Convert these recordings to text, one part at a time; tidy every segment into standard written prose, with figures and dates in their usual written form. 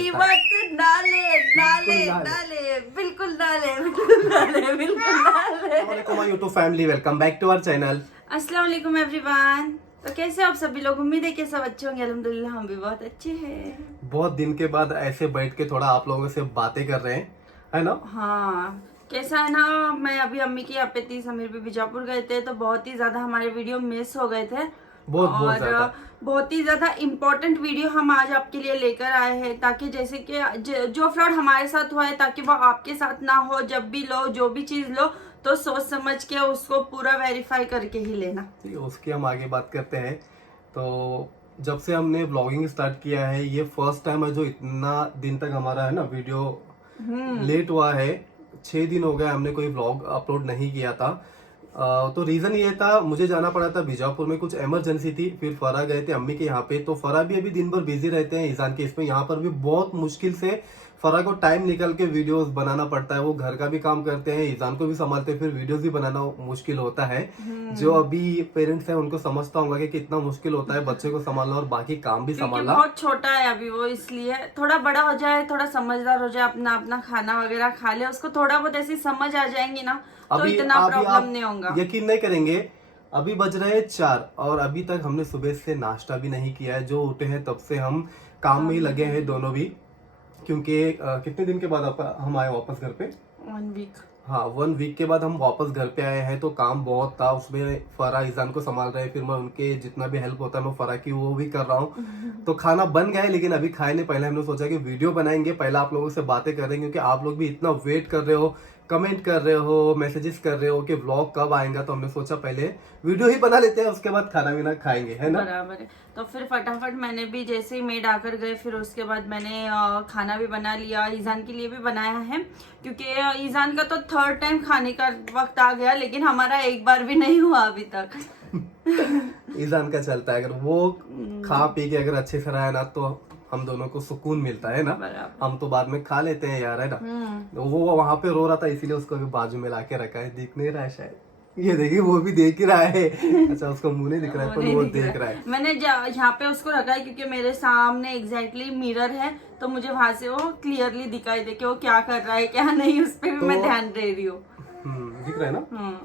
मत नाले नाले नाले बिल्कुल नाले बिल्कुल नाले बिल्कुल नाले। वालेकुम YouTube family, welcome back to our channel. अस्सलाम वालेकुम एवरीवन। तो कैसे हो आप सभी लोग? उम्मीद है कि सब अच्छे होंगे। अल्हम्दुलिल्लाह हम भी बहुत अच्छे हैं। बहुत दिन के बाद ऐसे बैठ के थोड़ा आप लोगों से बातें कर रहे हैं, है ना? हाँ, कैसा है ना, मैं अभी अम्मी की यहाँ पे थी, समीर भी बीजापुर गए थे, तो बहुत ही ज्यादा हमारे वीडियो मिस हो गए थे। बहुत ज्यादा। बहुत ही ज्यादा इम्पोर्टेंट वीडियो हम आज आपके लिए लेकर आए हैं, ताकि जैसे कि जो फ्रॉड हमारे साथ हुआ है, ताकि वो आपके साथ ना हो। जब भी लो, जो भी चीज लो, तो सोच समझ के उसको पूरा वेरीफाई करके ही लेना। ठीक है, उसकी हम आगे बात करते हैं। तो जब से हमने ब्लॉगिंग स्टार्ट किया है, ये फर्स्ट टाइम है जो इतना दिन तक हमारा है ना वीडियो लेट हुआ है। 6 दिन हो गए हमने कोई ब्लॉग अपलोड नहीं किया था। तो रीजन ये था, मुझे जाना पड़ा था बीजापुर में, कुछ इमरजेंसी थी। फिर फरा गए थे अम्मी के यहाँ पे, तो फरा भी अभी दिन भर बिजी रहते हैं ईजान के इसमें। यहाँ पर भी बहुत मुश्किल से फरा को टाइम निकल के वीडियोस बनाना पड़ता है। वो घर का भी काम करते हैं, ईजान को भी संभालते हैं, फिर वीडियोस भी बनाना मुश्किल होता है। जो अभी पेरेंट्स हैं उनको समझता होगा कि कितना मुश्किल होता है बच्चे को संभालना और बाकी काम भी क्योंकि संभालना। बहुत छोटा है अभी वो, इसलिए थोड़ा बड़ा हो जाए, थोड़ा समझदार हो जाए, अपना अपना खाना वगैरह खा ले, उसको थोड़ा बहुत ऐसी समझ आ जाएंगी ना, तो इतना प्रॉब्लम नहीं होगा। यकीन नहीं करेंगे, अभी बज रहे हैं 4 और अभी तक हमने सुबह से नाश्ता भी नहीं किया है। जो उठे हैं तब से हम काम में ही लगे हैं दोनों भी। क्योंकि कितने दिन के बाद हम आए वापस घर पे? 1 वीक। हाँ, 1 वीक के बाद हम वापस घर पे आए हैं, तो काम बहुत था उसमें। फरा ईजान को संभाल रहे हैं, फिर मैं उनके जितना भी हेल्प होता है मैं फरा की वो भी कर रहा हूँ। तो खाना बन गया है, लेकिन अभी खाए नहीं। पहले हमने सोचा कि वीडियो बनाएंगे, पहले आप लोगों से बातें कर रहे हैं, क्योंकि आप लोग भी इतना वेट कर रहे हो, कमेंट कर रहे हो, मैसेजेस कर रहे हो कि व्लॉग कब आएगा। तो हमने सोचा पहले वीडियो ही बना लेते हैं, उसके बाद खाना वाना खाएंगे, है ना? बराबर है। तो फिर फटाफट मैंने भी, जैसे ही मेड आकर गए, फिर उसके बाद मैंने खाना भी बना लिया, ईजान के लिए भी बनाया है। क्योंकि ईजान का तो 3rd टाइम खाने का वक्त आ गया, लेकिन हमारा एक बार भी नहीं हुआ अभी तक। ईजान का चलता है, अगर वो खा पी के अगर अच्छे से रहा ना, तो हम दोनों को सुकून मिलता है ना। हम तो बाद में खा लेते हैं यार, है ना? वो वहां पे रो रहा था, इसीलिए उसको अभी बाजू में लाके रखा है। दिख नहीं रहा है शायद, ये देखिए वो भी देख ही रहा है। अच्छा, उसको मुंह नहीं दिख रहा है, पर वो देख रहा है। मैंने यहाँ पे उसको रखा है, क्योंकि मेरे सामने एग्जैक्टली मिरर है, तो मुझे वहां से वो क्लियरली दिखाई दे कि वो क्या कर रहा है क्या नहीं, उस पर भी मैं ध्यान दे रही हूँ। दिख रहा है ना?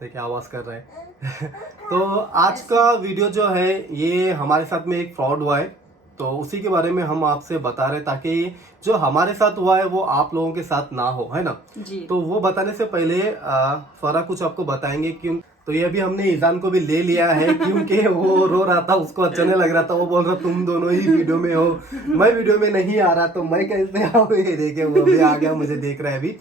देखिए आवाज कर रहा है। तो आज का वीडियो जो है, ये हमारे साथ में एक फ्रॉड हुआ है, तो उसी के बारे में हम आपसे बता रहे, ताकि जो हमारे साथ हुआ है वो आप लोगों के साथ ना हो, है ना? जी। तो वो बताने से पहले फरा कुछ आपको बताएंगे क्यों। तो ये अभी हमने ईजान को भी ले लिया है, क्योंकि वो रो रहा था, उसको अच्छा नहीं लग रहा था। वो बोल रहा तुम दोनों ही वीडियो में हो, मैं वीडियो में नहीं आ रहा, तो मैं कैसे आऊँ? ये देखे वो भी आ गया, मुझे देख रहा है अभी।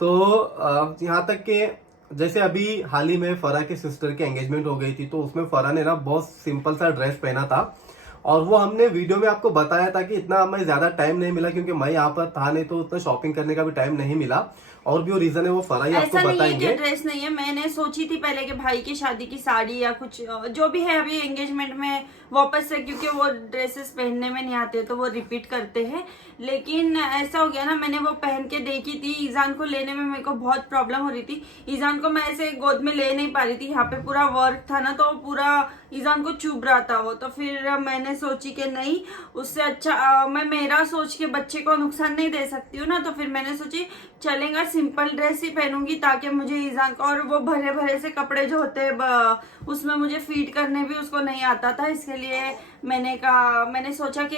तो यहाँ तक के जैसे अभी हाल ही में फरा के सिस्टर की एंगेजमेंट हो गई थी, तो उसमें फरा ने ना बहुत सिंपल सा ड्रेस पहना था, और वो हमने वीडियो में आपको बताया था कि इतना हमें ज्यादा टाइम नहीं मिला, क्योंकि मैं यहाँ पर था नहीं, तो उतना शॉपिंग करने का भी टाइम नहीं मिला। और भी वो रीजन है, वो फरा ही आपको बताएंगे। ऐसा ड्रेस नहीं है, मैंने सोची थी पहले कि भाई की शादी की साड़ी या कुछ जो भी है अभी एंगेजमेंट में वापस से, क्योंकि वो ड्रेसेस पहनने में नहीं आते तो वो रिपीट करते हैं। लेकिन ऐसा हो गया ना, मैंने वो पहन के देखी थी, ईजान को लेने में मेरे को बहुत प्रॉब्लम हो रही थी। ईजान को मैं ऐसे गोद में ले नहीं पा रही थी, यहाँ पे पूरा वर्क था ना, तो पूरा ईजान को चुभ रहा था वो। तो फिर मैंने सोची कि नहीं, उससे अच्छा मैं मेरा सोच के बच्चे को नुकसान नहीं दे सकती हूँ ना, तो फिर मैंने सोची चलेगा सिंपल ड्रेस ही पहनूंगी, ताकि मुझे ईजान को, और वो भरे भरे से कपड़े जो होते हैं उसमें मुझे फीड करने भी उसको नहीं आता था, इसके लिए मैंने सोचा कि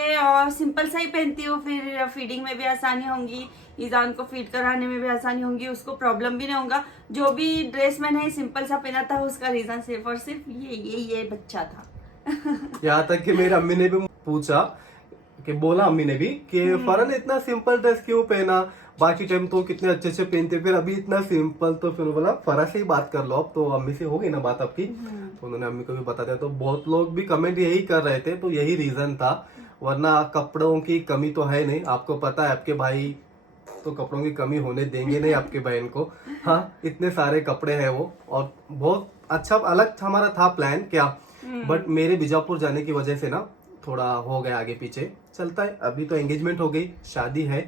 सिंपल सा ही पहनती हूँ, फिर फीडिंग में भी आसानी होंगी, ईजान को फीड कराने में भी आसानी होंगी, उसको प्रॉब्लम भी नहीं होगा। जो भी ड्रेस मैंने सिंपल सा पहना था, उसका रीजन सिर्फ और सिर्फ ये बच्चा था। यहाँ तक कि मेरी अम्मी ने भी पूछा, कि बोला अम्मी ने भी कि फरहान ने इतना सिंपल ड्रेस क्यों पहना, बाकी टाइम तो कितने अच्छे अच्छे पहनते, फिर अभी इतना सिंपल। तो फिर बोला फरहान से ही बात कर लो अब, तो अम्मी से हो गई ना बात आपकी। तो उन्होंने अम्मी को भी बता दिया। तो बहुत लोग भी कमेंट यही कर रहे थे, तो यही रीजन था, वरना कपड़ों की कमी तो है नहीं। आपको पता है आपके भाई तो कपड़ों की कमी होने देंगे नहीं आपके बहन को। हाँ, इतने सारे कपड़े हैं वो, और बहुत अच्छा अलग हमारा था प्लान क्या, बट मेरे बीजापुर जाने की वजह से ना थोड़ा हो गया आगे पीछे, चलता है। अभी तो एंगेजमेंट हो गई, शादी है,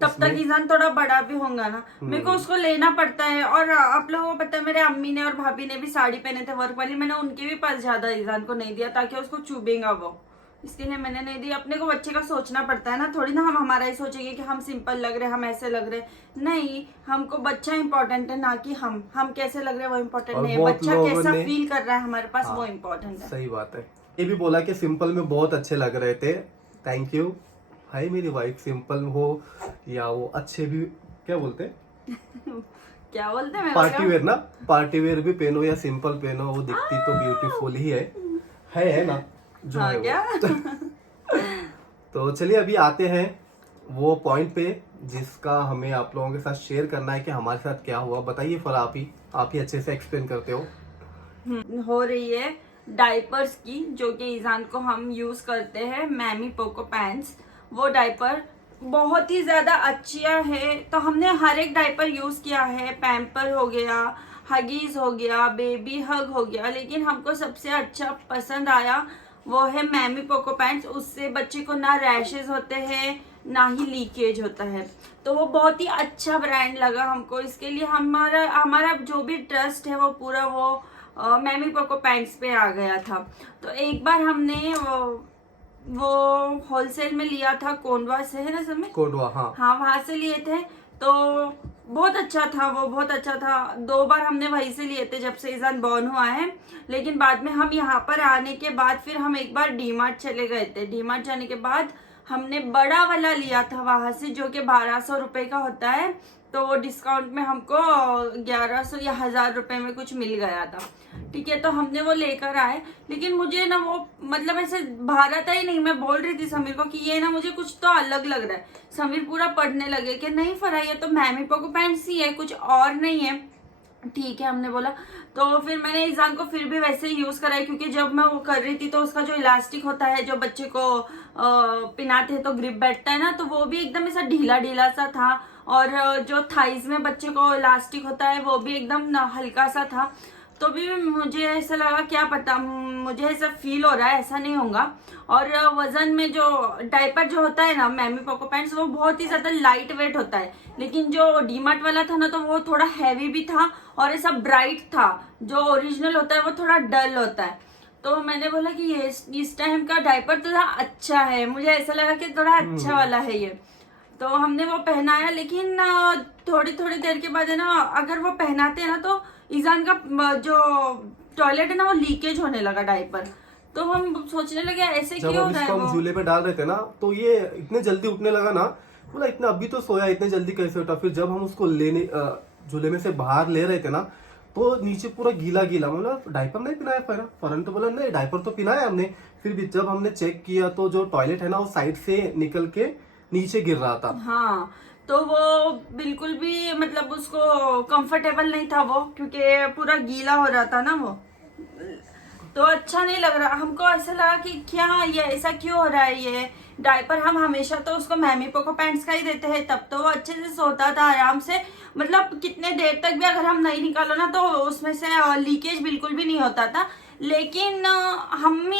तब तक ईजान थोड़ा बड़ा भी होगा ना, मेरे को उसको लेना पड़ता है। और आप लोगों को पता है, मेरे अम्मी ने और भाभी ने भी साड़ी पहने थे वर्क वाली, मैंने उनके भी पास ज्यादा ईजान को नहीं दिया, ताकि उसको चुभेगा वो, इसके लिए मैंने नहीं दी। अपने को बच्चे का सोचना पड़ता है ना, थोड़ी ना हम हमारा ही सोचेंगे कि हम सिंपल लग रहे, हम ऐसे लग रहे। नहीं, हमको बच्चा इम्पोर्टेंट है, ना कि हम कैसे लग रहे हैं वो इम्पोर्टेंट नहीं है, बच्चा कैसा फील कर रहा है हमारे पास वो इम्पोर्टेंट है। सही बात है। ये भी बोला कि सिंपल में बहुत अच्छे लग रहे थे, थैंक यू। भाई मेरी वाइफ सिंपल हो या वो अच्छे भी, क्या बोलते हैं क्या बोलते हैं, पार्टी वेयर ना, पार्टी वेयर भी पहनो या सिंपल पहनो, वो दिखती तो ब्यूटीफुल ही है ना जो हाँ, है क्या? तो चलिए अभी आते हैं वो पॉइंट पे जिसका हमें आप लोगों के साथ शेयर करना है कि हमारे साथ क्या हुआ। बताइए फिर आप ही अच्छे से एक्सप्लेन करते हो। हो रही है डायपर्स की, जो कि ईजान को हम यूज करते हैं, मैमी पोको पैंट्स। वो डायपर बहुत ही ज्यादा अच्छा है, तो हमने हर एक डायपर यूज किया है, पैम्पर हो गया, हगीज हो गया, बेबी हग हो गया, लेकिन हमको सबसे अच्छा पसंद आया वो है मैमी पोको पैंट्स। उससे बच्चे को ना रैशेज होते हैं ना ही लीकेज होता है, तो वो बहुत ही अच्छा ब्रांड लगा हमको। इसके लिए हमारा जो भी ट्रस्ट है वो पूरा वो मैमी पोको पैंट्स पे आ गया था। तो एक बार हमने वो होलसेल में लिया था, कोंडवा से है ना समय, कोंडवा, हाँ वहां से लिए थे, तो बहुत अच्छा था वो, बहुत अच्छा था। 2 बार हमने वहीं से लिए थे जब से ईजान बॉर्न हुआ है। लेकिन बाद में हम यहाँ पर आने के बाद फिर हम एक बार डीमार्ट चले गए थे। डीमार्ट जाने के बाद हमने बड़ा वाला लिया था वहां से, जो कि 1200 रुपए का होता है, तो वो डिस्काउंट में हमको 1100 या 1000 रुपए में कुछ मिल गया था। ठीक है, तो हमने वो लेकर आए, लेकिन मुझे ना वो मतलब ऐसे भारत ही नहीं, मैं बोल रही थी समीर को कि ये ना मुझे कुछ तो अलग लग रहा है। समीर पूरा पढ़ने लगे कि नहीं फरा, ये तो मैमी पोको पैंट्स ही है, कुछ और नहीं है। ठीक है, हमने बोला, तो फिर मैंने ईजान को फिर भी वैसे ही यूज कराया, क्योंकि जब मैं वो कर रही थी तो उसका जो इलास्टिक होता है जो बच्चे को पिनाते हैं तो ग्रिप बैठता है ना, तो वो भी एकदम ऐसा ढीला ढीला सा था, और जो थाइज में बच्चे को इलास्टिक होता है वो भी एकदम हल्का सा था। तो भी मुझे ऐसा लगा, क्या पता, मुझे ऐसा फील हो रहा है, ऐसा नहीं होगा। और वजन में जो डायपर जो होता है ना मैमी पोको पैंट्स, वो बहुत ही ज्यादा लाइट वेट होता है, लेकिन जो डीमार्ट वाला था ना तो वो थोड़ा हैवी भी था और ऐसा ब्राइट था। जो ओरिजिनल होता है वो थोड़ा डल होता है। तो मैंने बोला कि ये इस टाइम का डायपर थोड़ा अच्छा है, मुझे ऐसा लगा कि थोड़ा अच्छा वाला है ये। तो हमने वो पहनाया, लेकिन थोड़ी थोड़ी देर के बाद है ना, अगर वो पहनाते हैं ना तो ईजान का जो टॉयलेट है ना वो लीकेज होने लगा डायपर। तो हम सोचने लगे ऐसे क्यों हो रहा है। हम झूले पे डाल रहे थे ना, तो ये इतने जल्दी उठने लगा ना, बोला इतना अभी तो सोया, इतने जल्दी कैसे उठा। फिर जब हम उसको लेने झूले में से बाहर ले रहे थे ना, तो नीचे पूरा गीला गीला, मतलब डायपर नहीं पिनाया फरन तो बोला नहीं डायपर तो पिनाया हमने। फिर भी जब हमने चेक किया तो जो टॉयलेट है ना वो साइड से निकल के नीचे गिर रहा था। हाँ, तो वो बिल्कुल भी मतलब उसको कंफर्टेबल नहीं था वो, क्योंकि पूरा गीला हो रहा था ना वो, तो अच्छा नहीं लग रहा हमको। ऐसा लगा कि क्या ये ऐसा क्यों हो रहा है ये डायपर। हम हमेशा तो उसको मैमी पोको पैंट्स का ही देते हैं, तब तो वो अच्छे से सोता था आराम से, मतलब कितने देर तक भी अगर हम नहीं निकालो ना तो उसमें से लीकेज बिल्कुल भी नहीं होता था। लेकिन हम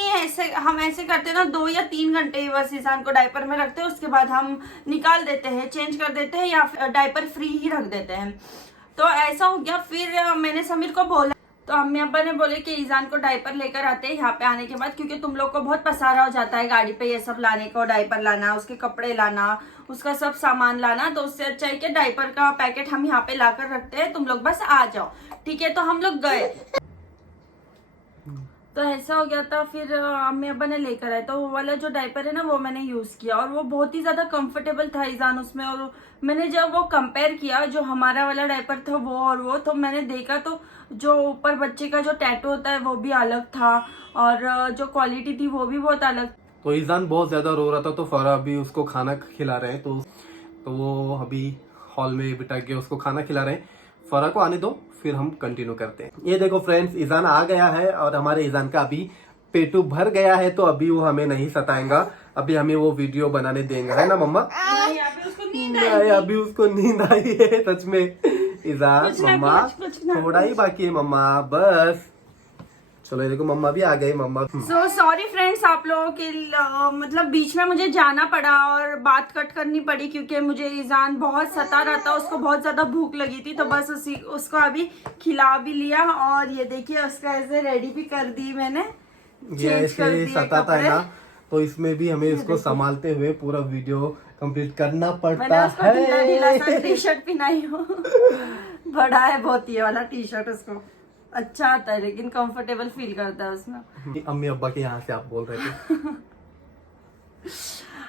ऐसे करते ना 2 या 3 घंटे बस ईशान को डायपर में रखते हैं, उसके बाद हम निकाल देते हैं, चेंज कर देते हैं, या फिर डायपर फ्री ही रख देते हैं। तो ऐसा हो गया। फिर मैंने समीर को बोला, तो अम्मी अब्बा ने बोले कि ईजान को डायपर लेकर आते हैं यहाँ पे आने के बाद, क्योंकि तुम लोग को बहुत पसारा हो जाता है गाड़ी पे ये सब लाने को, डायपर लाना, उसके कपड़े लाना, उसका सब सामान लाना, तो उससे अच्छा है कि डायपर का पैकेट हम यहाँ पे लाकर रखते हैं, तुम लोग बस आ जाओ। ठीक है, तो हम लोग गए, तो ऐसा हो गया था। फिर अम्मी अब्बा ने लेकर आए, तो वो वाला जो डायपर है ना वो मैंने यूज किया, और वो बहुत ही ज्यादा कंफर्टेबल था ईजान उसमें। और मैंने जब वो कंपेयर किया जो हमारा वाला डायपर था वो और वो, तो मैंने देखा तो जो ऊपर बच्चे का जो टैटू होता है वो भी अलग था, और जो क्वालिटी थी वो भी बहुत अलग। तो ईजान बहुत ज्यादा रो रहा था, तो फरा अभी उसको खाना खिला रहे हैं, तो वो अभी हॉल में बिठा के उसको खाना खिला रहे हैं। फरा को आने दो, फिर हम कंटिन्यू करते हैं। ये देखो फ्रेंड्स, ईजान आ गया है, और हमारे ईजान का अभी पेटू भर गया है, तो अभी वो हमें नहीं सताएगा, अभी हमें वो वीडियो बनाने देंगे, है ना मम्मा? नहीं, अभी उसको नींद आई है सच में। ईजान मम्मा थोड़ा ही बाकी है मम्मा, बस। चलो ये देखो मम्मा भी आ गई, मम्मा। सो सॉरी फ्रेंड्स, आप लोगों के मतलब बीच में मुझे जाना पड़ा और बात कट करनी पड़ी, क्योंकि मुझे ईजान बहुत सता रहा था, उसको बहुत ज्यादा भूख लगी थी, तो बस उसको अभी खिला भी लिया। और ये देखिए उसका ऐसे रेडी भी कर दी मैंने, ये ऐसे सताता है ना, तो इसमें भी हमें इसको संभालते हुए पूरा वीडियो कंप्लीट करना मैंने पड़ता उसको ढीला ढीला सा है। टी शर्ट पहनाई हूँ। बड़ा है बहुत ये वाला टी शर्ट, उसको अच्छा आता है लेकिन कंफर्टेबल फील करता है उसमें। अम्मी अब्बा के यहाँ से आप बोल रहे थे।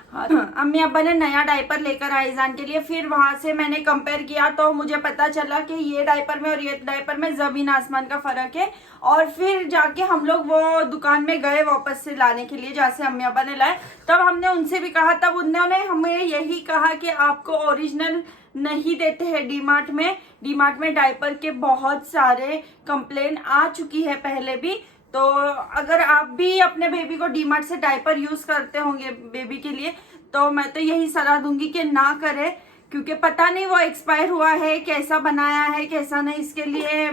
हाँ, अम्मी अब्बा ने नया डायपर लेकर आए ईजान के लिए, फिर वहां से मैंने कंपेयर किया तो मुझे पता चला कि ये डायपर में और ये डायपर में जमीन आसमान का फर्क है। और फिर जाके हम लोग वो दुकान में गए वापस से लाने के लिए जहाँ से अम्मी अब्बा ने लाए, तब हमने उनसे भी कहा, तब उन्होंने हमें यही कहा कि आपको ओरिजिनल नहीं देते हैं डीमार्ट में। डीमार्ट में डायपर के बहुत सारे कंप्लेन आ चुकी है पहले भी। तो अगर आप भी अपने बेबी को डीमार्ट से डायपर यूज करते होंगे बेबी के लिए, तो मैं तो यही सलाह दूंगी कि ना करें, क्योंकि पता नहीं वो एक्सपायर हुआ है, कैसा बनाया है कैसा नहीं। इसके लिए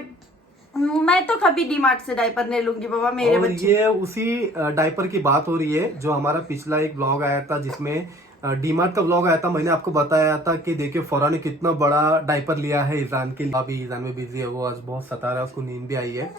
मैं तो कभी डीमार्ट से डायपर नहीं लूंगी बाबा मेरे और बच्चे। ये उसी डायपर की बात हो रही है जो हमारा पिछला एक ब्लॉग आया था, जिसमें डीमार्ट का ब्लॉग आया था। मैंने आपको बताया था कि देखिए फौरा ने कितना बड़ा डायपर लिया है ईजान के लिए। अभी ईजान में बिजी है, वो आज बहुत सता रहा है, उसको नींद भी आई है।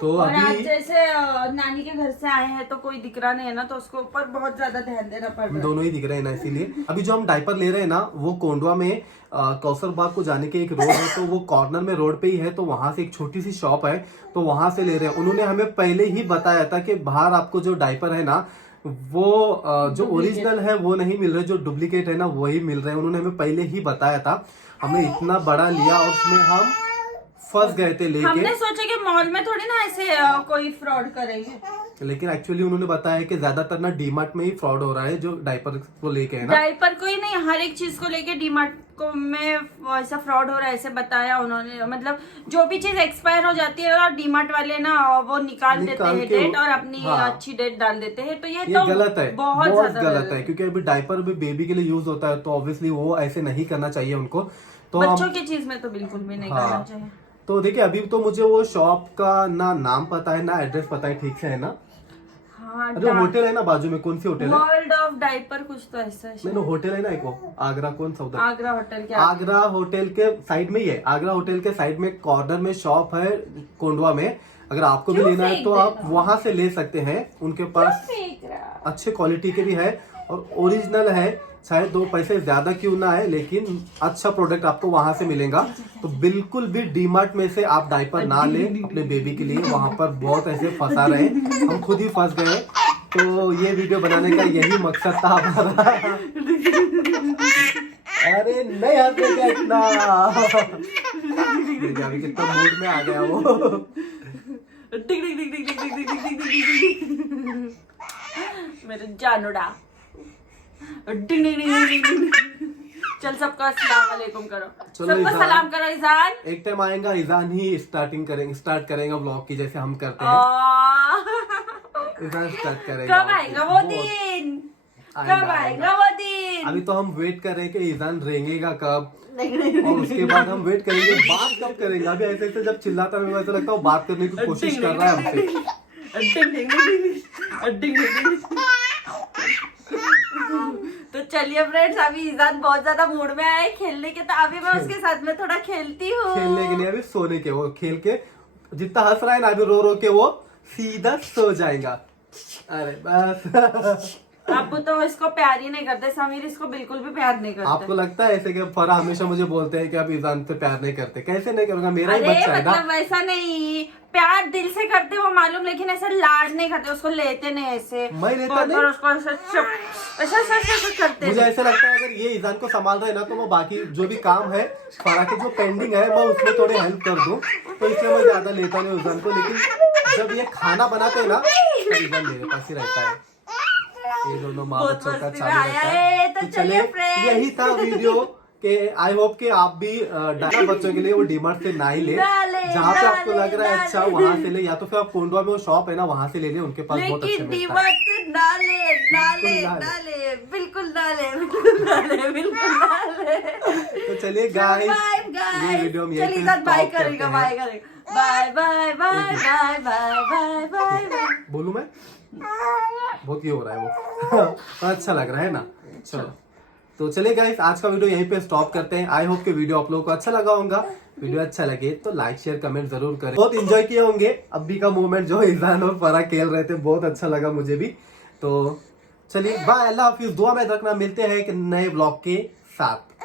तो और आज अभी जैसे नानी के घर से आए हैं तो कोई दिख रहा नहीं है ना, तो उसके ऊपर बहुत ज्यादा ध्यान देना पड़ रहा है। दोनों ही दिख रहे हैं ना, इसीलिए अभी जो हम डायपर ले रहे हैं ना, वो कोंडवा में कौसर बाग को जाने के एक रोड है, तो वो कॉर्नर में रोड पे ही है। तो वहां से एक छोटी सी शॉप है, तो वहां से ले रहे हैं। उन्होंने हमें पहले ही बताया था कि बाहर आपको जो डायपर है ना, वो जो ओरिजिनल है वो नहीं मिल रहे, जो डुप्लीकेट है ना वही मिल रहे हैं। उन्होंने हमें पहले ही बताया था। हमने इतना बड़ा लिया और उसमें हम फंस गए थे लेके। हमने सोचा कि मॉल में थोड़ी ना ऐसे कोई फ्रॉड करेंगे, लेकिन एक्चुअली उन्होंने बताया कि ज्यादातर ना डीमार्ट में ही फ्रॉड हो रहा है, जो डायपर को लेके है ना। डायपर को ही नहीं, हर एक चीज को लेके डीमार्ट को में ऐसा फ्रॉड हो रहा है, ऐसे बताया उन्होंने। मतलब जो भी चीज एक्सपायर हो जाती है और डीमार्ट वाले ना वो निकाल देते हैं के डेट और अपनी हाँ। अच्छी डेट डाल देते हैं। तो ये ये तो गलत है, बहुत बहुत ज्यादा गलत है, क्योंकि अभी डायपर भी बेबी के लिए यूज होता है, तो ऑब्वियसली वो ऐसे नहीं करना चाहिए उनको। तो बच्चों की चीज में तो बिल्कुल भी नहीं करना चाहिए। तो देखिए अभी तो मुझे वो शॉप का ना नाम पता है ना एड्रेस पता है ठीक से, है ना। हाँ, जो होटल है ना बाजू में, कौन सी होटल है? वर्ल्ड ऑफ डायपर कुछ तो ऐसा है। नहीं, होटल है ना एक, वो आगरा कौन सा उधर? आगरा होटल क्या? आगरा होटल के साइड में ही है। आगरा होटल के साइड में कॉर्नर में शॉप है कोंडवा में। अगर आपको भी लेना है तो आप वहां से ले सकते हैं। उनके पास अच्छे क्वालिटी के भी है और ओरिजिनल है। चाहे 2 पैसे ज्यादा क्यों ना है, लेकिन अच्छा प्रोडक्ट आपको वहां से मिलेगा। तो बिल्कुल भी डीमार्ट में से आप डायपर ना लें अपने बेबी के लिए। वहां पर बहुत ऐसे फंसा रहे, हम खुद ही फंस गए। तो ये वीडियो बनाने का यही मकसद था हमारा। अरे नहीं हंसने क्या इतना। अभी कितना मूड में आ गया वो। मेरे जानोड़ा। चल सबका सलाम वालेकुम करो, सबको सलाम करो ईजान। एक टाइम आएगा ईजान ही स्टार्ट करेगा व्लॉग की, जैसे हम करते हैं। ईजान स्टार्ट करेगा। कब आएगा वो दिन? कब आएगा वो दिन? अभी तो हम वेट कर रहे हैं कि ईजान रेंगेगा कब, और उसके बाद हम वेट करेंगे बात कब करेंगे। अभी ऐसे ऐसे जब चिल्लाता है वैसा लगता है वो बात करने की कोशिश कर रहा है हमसे। तो चलिए फ्रेंड्स, अभी ईजान बहुत ज्यादा मूड में आए खेलने के, तो अभी मैं उसके साथ में थोड़ा खेलती हूँ। खेलने के लिए अभी सोने के, वो खेल के जितना हंस रहा है ना अभी रो रो के वो सीधा सो जाएगा। अरे बस। आप तो इसको प्यार ही नहीं करते, समीर इसको बिल्कुल भी प्यार नहीं करते। आपको लगता है ऐसे कि फरा हमेशा मुझे बोलते हैं कि आप ईजान से प्यार नहीं करते? कैसे नहीं करूंगा, मेरा ही बच्चा है ना। मतलब वैसा नहीं, प्यार दिल से करते वो मालूम, लेकिन ऐसे लाड नहीं करते, उसको लेते नहीं ऐसे। मैं लेता नहीं। और उसको ऐसा करते। मुझे ऐसा लगता है अगर ये ईजान को संभाल रहे ना, तो मैं बाकी जो भी काम है फरा के जो पेंडिंग है मैं उसमें थोड़ी हेल्प कर दूं। तो इसलिए मैं ज्यादा लेता नहीं ईजान को। लेकिन जब ये खाना बनाते हैं ना, तो ईजान मेरे पास ही रहता है। ये दोनों माँ बच्चों का चालू रहता है। तो चले यही था वीडियो के। आई होप कि आप भी बच्चों के लिए वो डीमार्ट से ना ही ले, जहाँ पे आपको लग रहा है अच्छा वहाँ से ले, या तो फिर आप कोंडवा में वो शॉप है ना वहाँ से ले ले, उनके पास बहुत अच्छे मिलता है। तो चलिए गाइस, ये वीडियो हम यहीं पे स्टॉप करते हैं। Bye bye bye bye bye bye bye. बोलूं मैं? बहुत ये हो रहा है वो। अच्छा लग रहा है ना। चलो तो चलिए गाइस, आज का वीडियो यहीं पे स्टॉप करते हैं। आई होप कि वीडियो आप लोगों को अच्छा लगा होगा। वीडियो अच्छा लगे तो लाइक शेयर कमेंट जरूर करें। बहुत एंजॉय किए होंगे अभी का मोमेंट जो ईजान और फरा खेल रहे थे, बहुत अच्छा लगा मुझे भी। तो चलिए बाय, अल्लाह हाफिज, दुआ में रखना, मिलते हैं एक नए ब्लॉग के साथ।